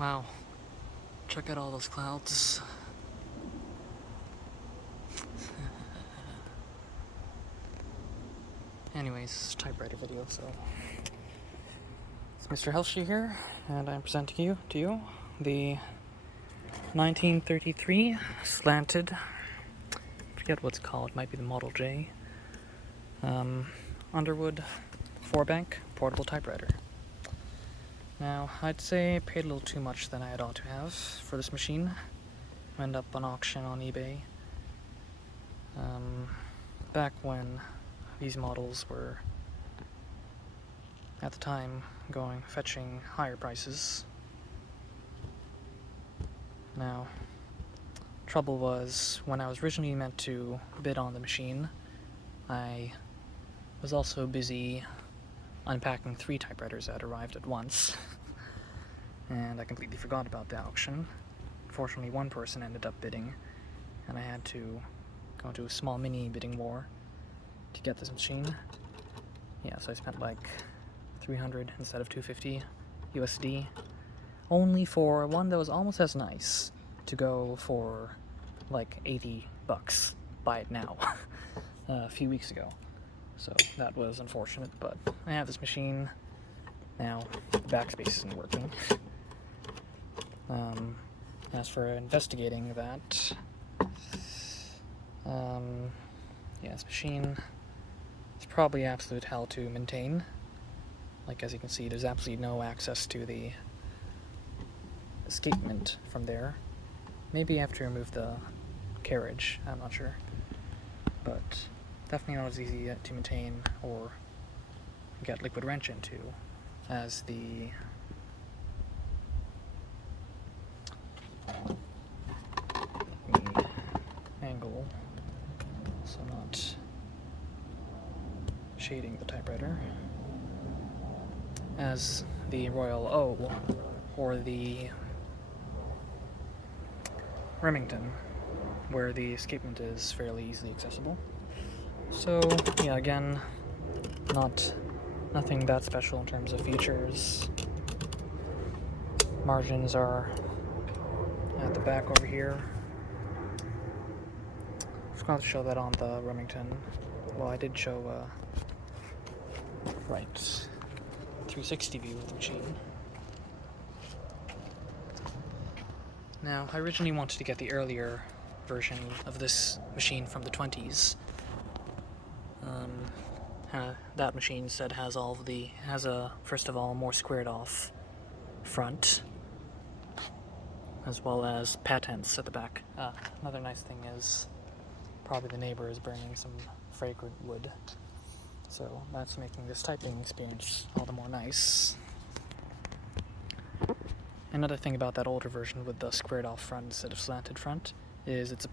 Wow. Check out all those clouds. Anyways, typewriter video, so it's Mr. Helshi here, and I'm presenting to you the 1933 slanted, forget what it's called, might be the Model J, Underwood 4-bank portable typewriter. Now, I'd say I paid a little too much than I had ought to have for this machine. Went up on auction on eBay. Back when these models were, at the time, fetching higher prices. Now, trouble was, when I was originally meant to bid on the machine, I was also busy unpacking 3 typewriters that arrived at once, and I completely forgot about the auction. Fortunately, one person ended up bidding, and I had to go into a small mini bidding war to get this machine. Yeah, so I spent like $300 instead of $250 USD, only for one that was almost as nice to go for like $80. Buy it now. A few weeks ago. So that was unfortunate, but I have this machine now. The backspace isn't working. As for investigating that, yeah, this machine is probably absolute hell to maintain. Like, as you can see, there's absolutely no access to the escapement from there. Maybe I have to remove the carriage, I'm not sure. But definitely not as easy to maintain or get liquid wrench into as the angle, so not shading the typewriter, as the Royal O or the Remington, where the escapement is fairly easily accessible. So yeah, again, nothing that special in terms of features. Margins are at the back over here. I forgot to show that on the Remington. Well, I did show right 360 view of the machine. Now, I originally wanted to get the earlier version of this machine from the 20s. That machine said has a, first of all, more squared off front, as well as patents at the back. Another nice thing is probably the neighbor is burning some fragrant wood, so that's making this typing experience all the more nice. Another thing about that older version with the squared off front instead of slanted front is its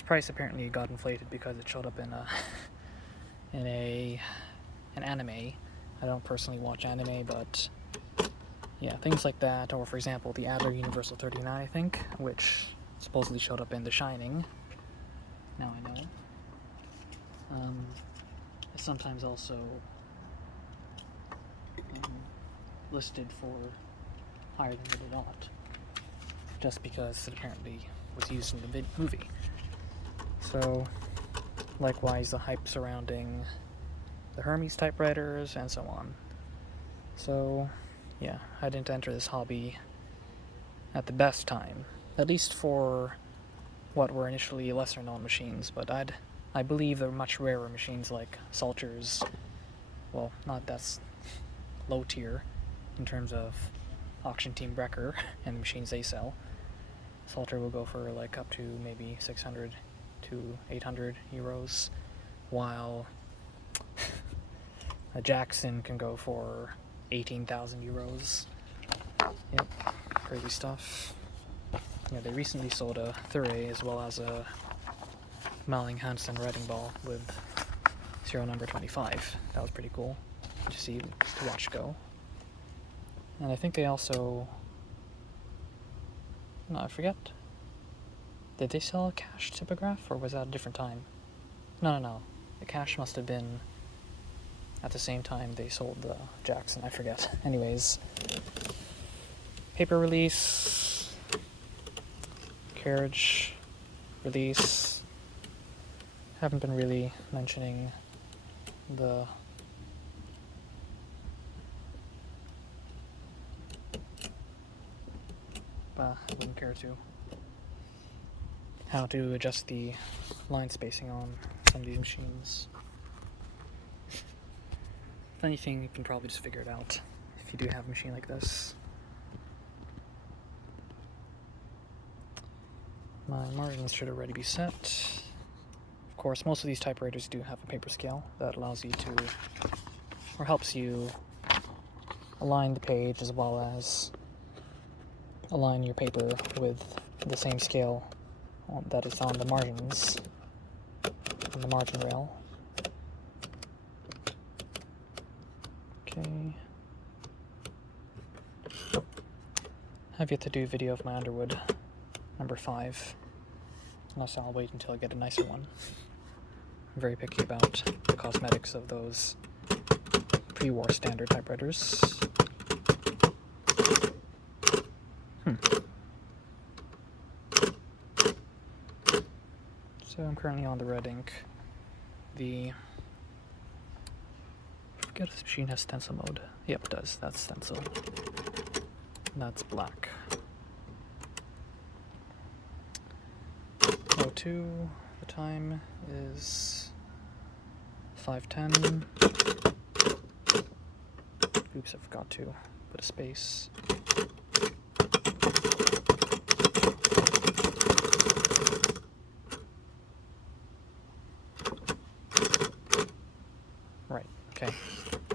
price apparently got inflated because it showed up in an anime. I don't personally watch anime, but yeah, things like that. Or for example, the Adler Universal 39, I think, which supposedly showed up in The Shining. Now I know. It's sometimes also listed for higher than what it ought, just because it apparently was used in the movie. So, likewise, the hype surrounding the Hermes typewriters and so on. So, yeah, I didn't enter this hobby at the best time, at least for what were initially lesser known machines, but I believe there were much rarer machines like Salter's. Well, not that's low tier in terms of Auction Team Breker and the machines they sell. Salter will go for like up to maybe 600 to 800 euros, while a Jackson can go for 18,000 euros. Yep, crazy stuff. Yeah, they recently sold a Thuray as well as a Malling Hansen writing ball with serial number 25. That was pretty cool to watch go. And I think they also, no, I forget. Did they sell a cash typograph, or was that a different time? No. The cash must have been at the same time they sold the Jackson, I forget. Anyways, paper release, carriage release. Haven't been really mentioning the I wouldn't care to. How to adjust the line spacing on some of these machines. If anything, you can probably just figure it out if you do have a machine like this. My margins should already be set. Of course, most of these typewriters do have a paper scale that allows you to, or helps you, align the page as well as align your paper with the same scale that is on the margins, on the margin rail. Okay. I've yet to do a video of my Underwood number 5, unless I'll wait until I get a nicer one. I'm very picky about the cosmetics of those pre-war standard typewriters. So I'm currently on the red ink. I forget if this machine has stencil mode. Yep, it does. That's stencil. That's black. 02. The time is 5:10. Oops, I forgot to put a space. Right, okay.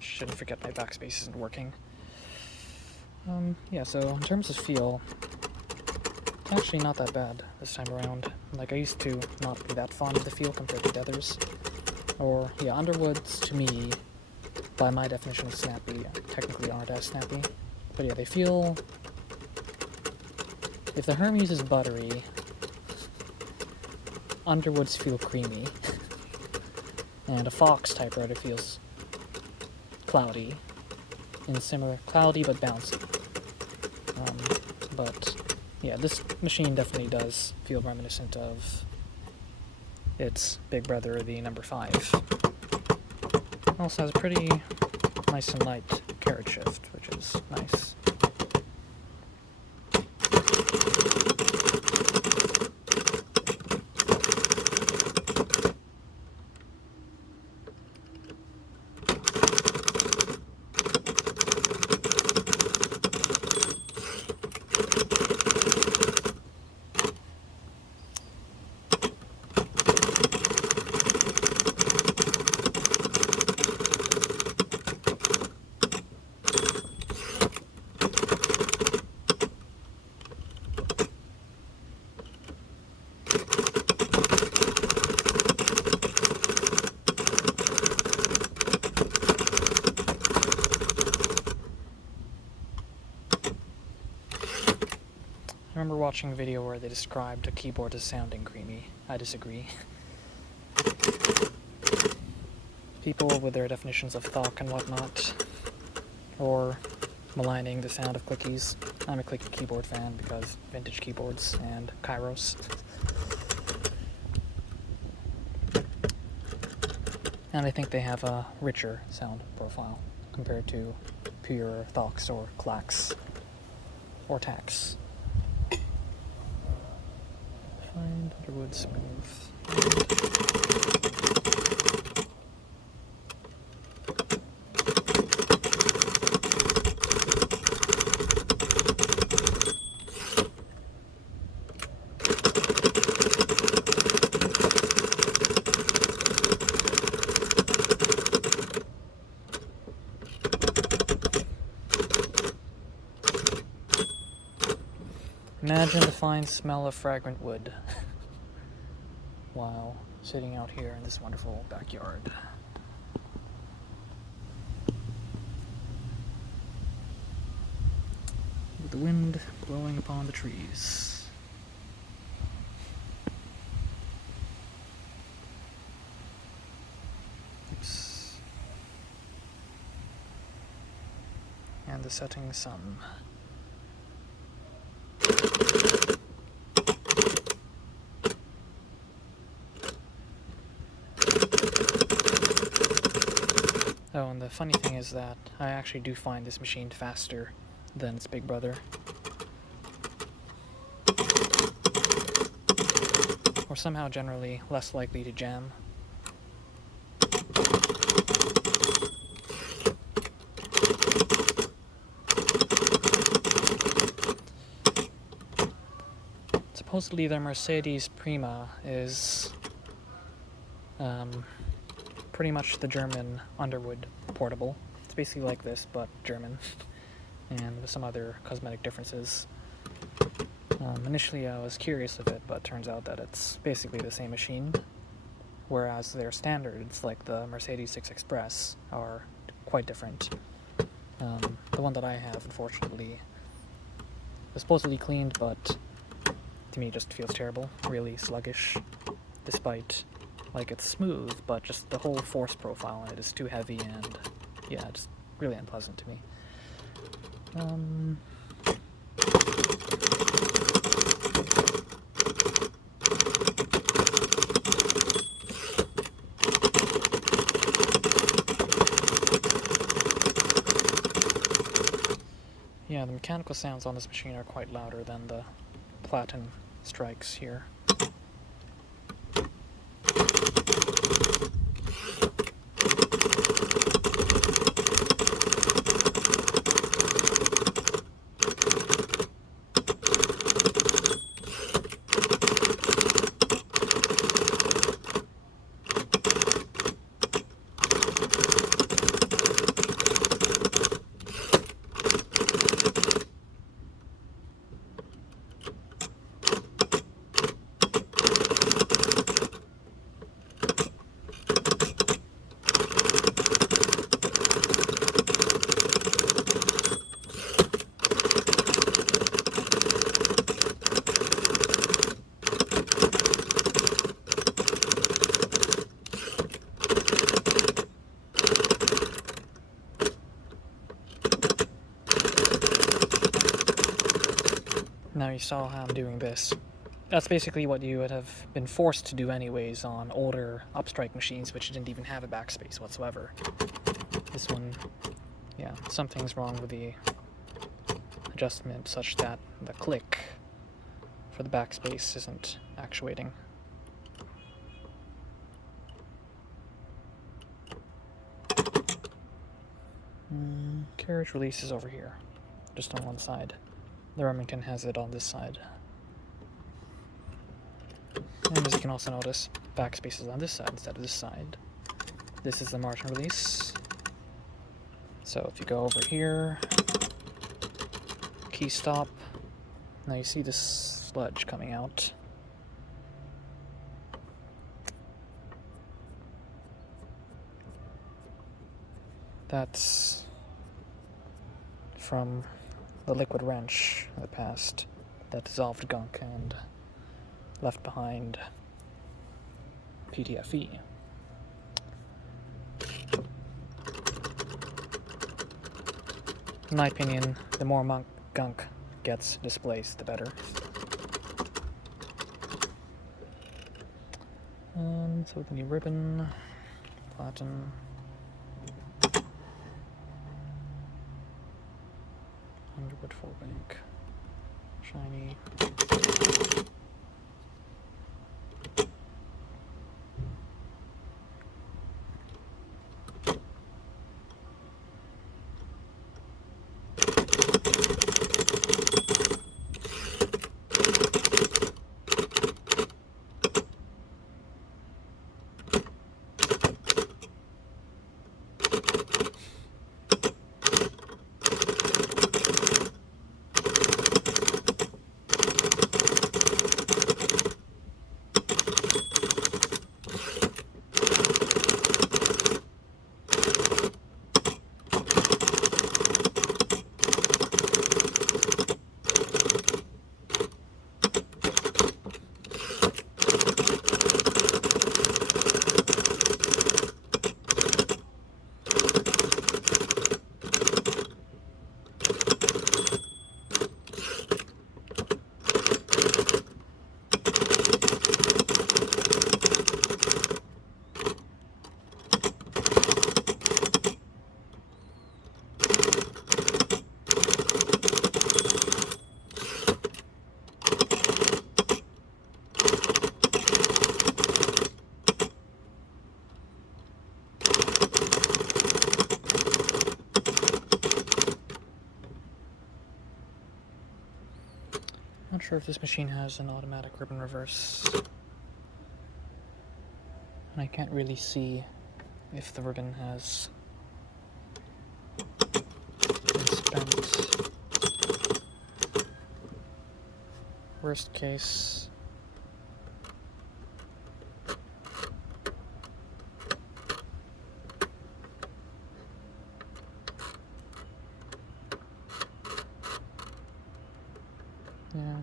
Shouldn't forget my backspace isn't working. Yeah, so in terms of feel, it's actually not that bad this time around. Like, I used to not be that fond of the feel compared to the others. Or, yeah, Underwoods, to me, by my definition of snappy, technically aren't as snappy. But yeah, they feel... If the Hermes is buttery, Underwoods feel creamy. And a Fox typewriter feels cloudy, cloudy but bouncy. But yeah, this machine definitely does feel reminiscent of its big brother, the number 5. It also has a pretty nice and light carriage shift, which is nice. I remember watching a video where they described a keyboard as sounding creamy. I disagree. People with their definitions of thock and whatnot, or maligning the sound of clickies. I'm a clicky keyboard fan because vintage keyboards and Kairos. And I think they have a richer sound profile compared to pure thocks or clacks or tacks. Find Underwood smooth. Imagine the fine smell of fragrant wood while sitting out here in this wonderful backyard. With the wind blowing upon the trees. Oops. And the setting sun. Oh, and the funny thing is that I actually do find this machine faster than its big brother. Or somehow generally less likely to jam. Supposedly the Mercedes Prima is pretty much the German Underwood portable. It's basically like this, but German, and with some other cosmetic differences. Initially I was curious of it, but turns out that it's basically the same machine, whereas their standards, like the Mercedes 6 Express, are quite different. The one that I have, unfortunately, was supposedly cleaned, but to me it just feels terrible, really sluggish, despite, like, it's smooth, but just the whole force profile on it is too heavy and, yeah, just really unpleasant to me. Yeah, the mechanical sounds on this machine are quite louder than the platen strikes here. Now you saw how I'm doing this. That's basically what you would have been forced to do anyways on older upstrike machines which didn't even have a backspace whatsoever. This one, yeah, something's wrong with the adjustment such that the click for the backspace isn't actuating. Carriage release is over here, just on one side. The Remington has it on this side. And as you can also notice, backspace is on this side instead of this side. This is the margin release. So if you go over here, key stop, now you see this sludge coming out. That's from the liquid wrench in the past that dissolved gunk and left behind PTFE. In my opinion, the more gunk gets displaced, the better. So the new ribbon, platen. Underwood full bank, shiny. Not sure if this machine has an automatic ribbon reverse. And I can't really see if the ribbon has been spent. Worst case, yeah.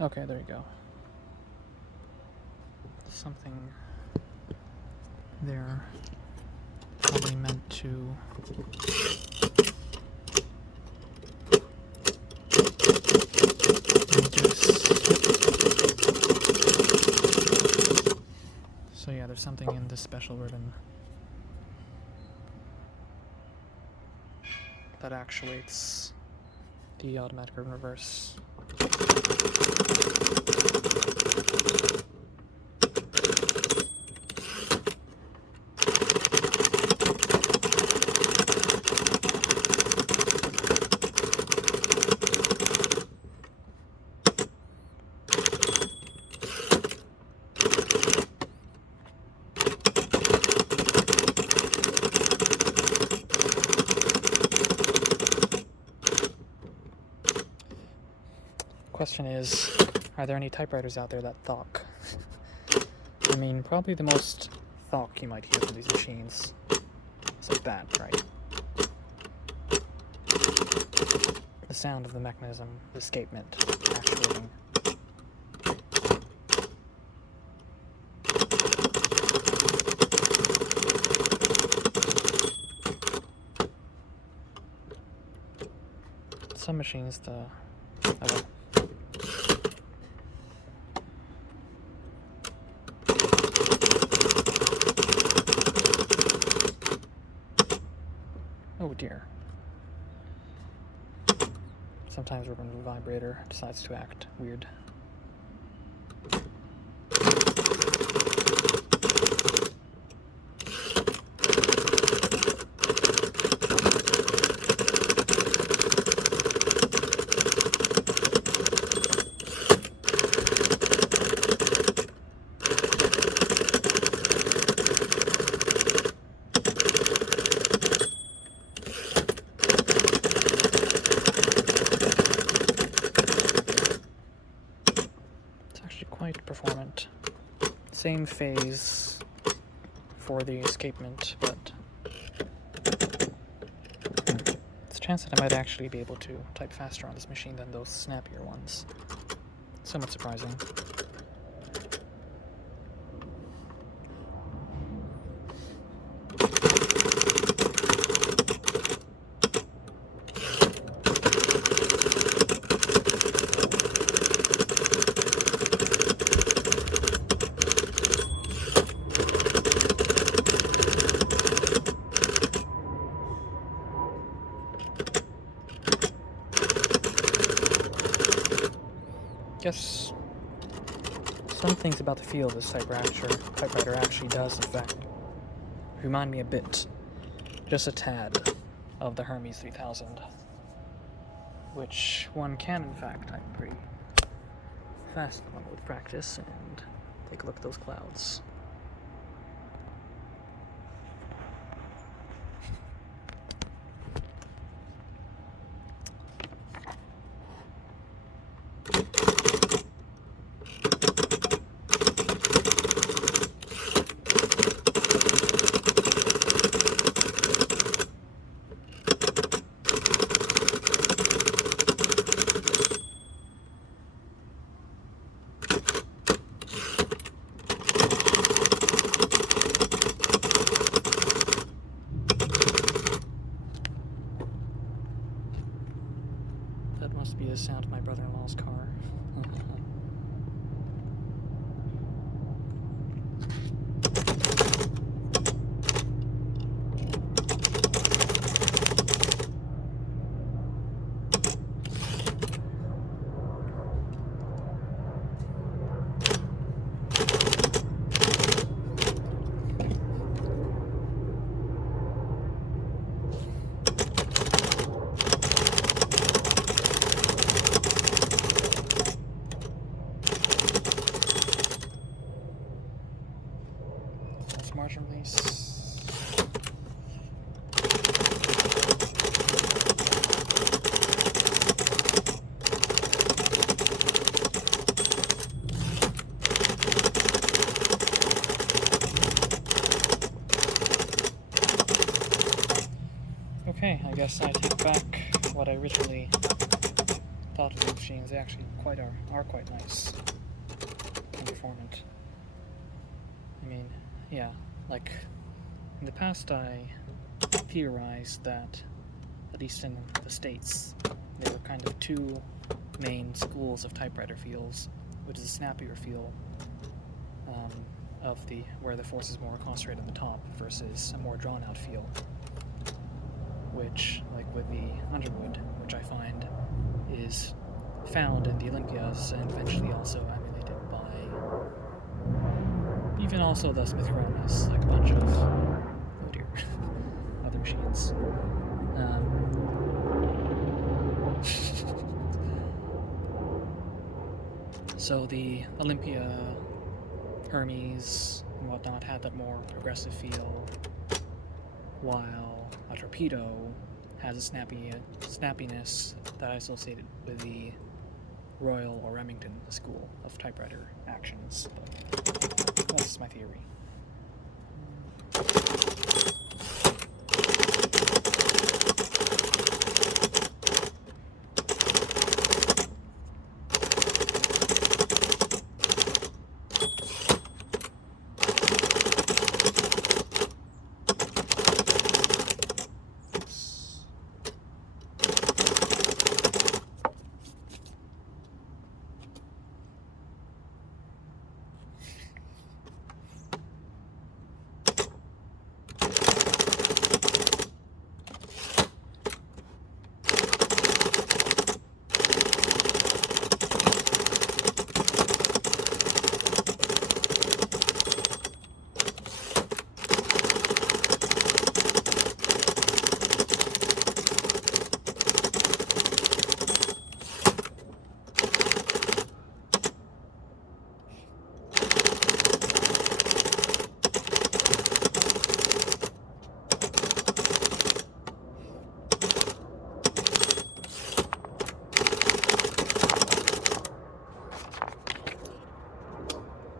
Okay, there you go. Something there probably meant to so yeah, there's something in this special ribbon that actuates the automatic ribbon reverse. Question is, are there any typewriters out there that thawk? I mean, probably the most thawk you might hear from these machines is like that, right? The sound of the mechanism, the escapement, actuating. Some machines, oh dear. Sometimes the vibrator decides to act weird. Performant. Same phase for the escapement, but it's a chance that I might actually be able to type faster on this machine than those snappier ones. Somewhat surprising. Guess some things about the feel of this typewriter actually does, in fact, remind me a bit, just a tad, of the Hermes 3000, which one can, in fact, type pretty fast with practice. And take a look at those clouds. That must be the sound of my brother-in-law's car. yes, I take back what I originally thought of the machines. They actually are quite nice and performant. I mean, yeah, like, in the past I theorized that, at least in the States, there were kind of two main schools of typewriter feels, which is a snappier feel where the force is more concentrated at the top versus a more drawn out feel, which, like with the Underwood, which I find is found in the Olympias and eventually also emulated by even also the Smith Chromas, like a bunch of other machines. So the Olympia, Hermes, and whatnot had that more progressive feel, while a torpedo has a snappiness that I associated with the Royal or Remington school of typewriter actions. But that's my theory.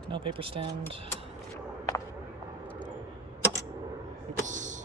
No paper stand. Oops.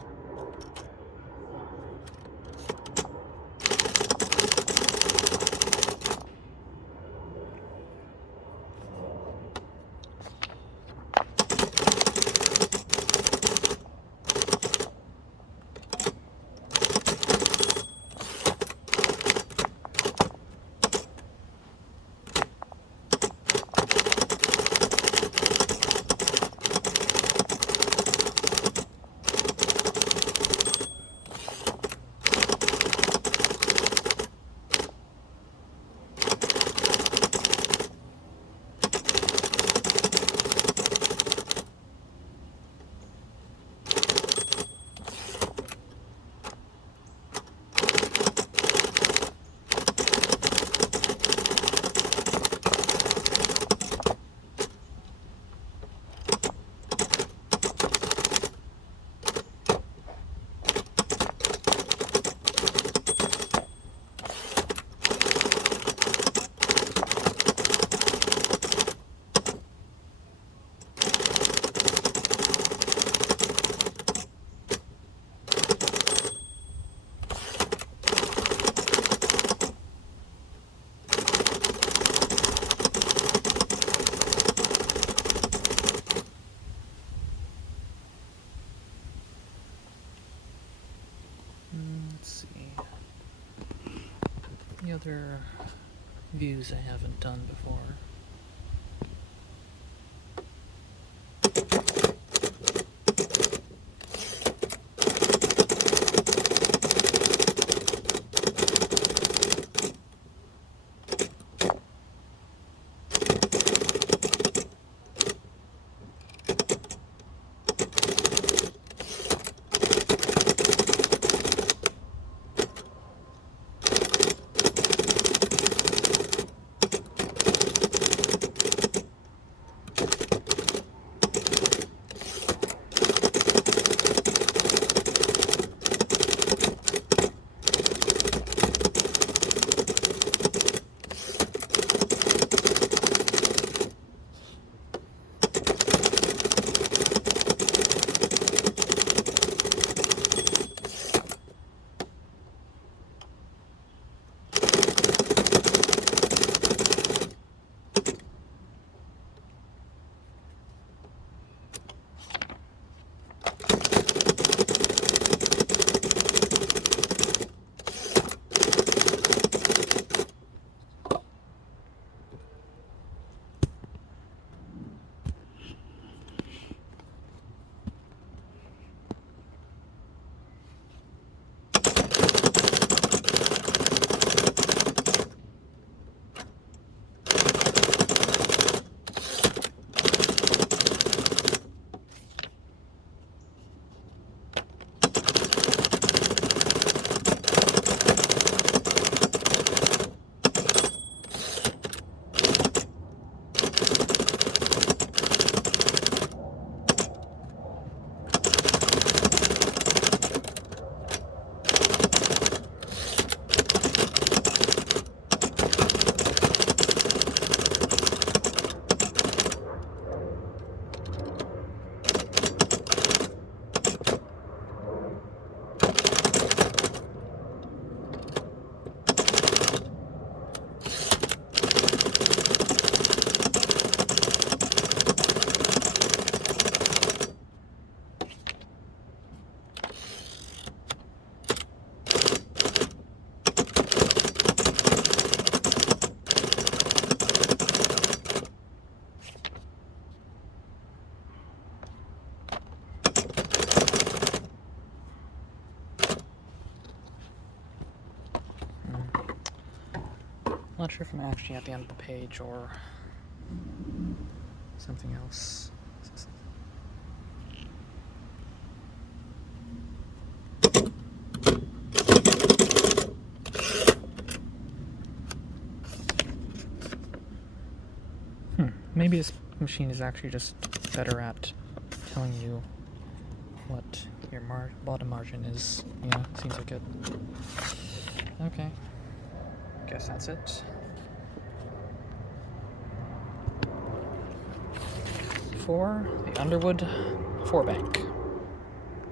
Any other views I haven't done before? Not sure if I'm actually at the end of the page or something else. Maybe this machine is actually just better at telling you what your bottom margin is. Yeah, seems like it. Okay. Guess that's it. For the Underwood 4-bank.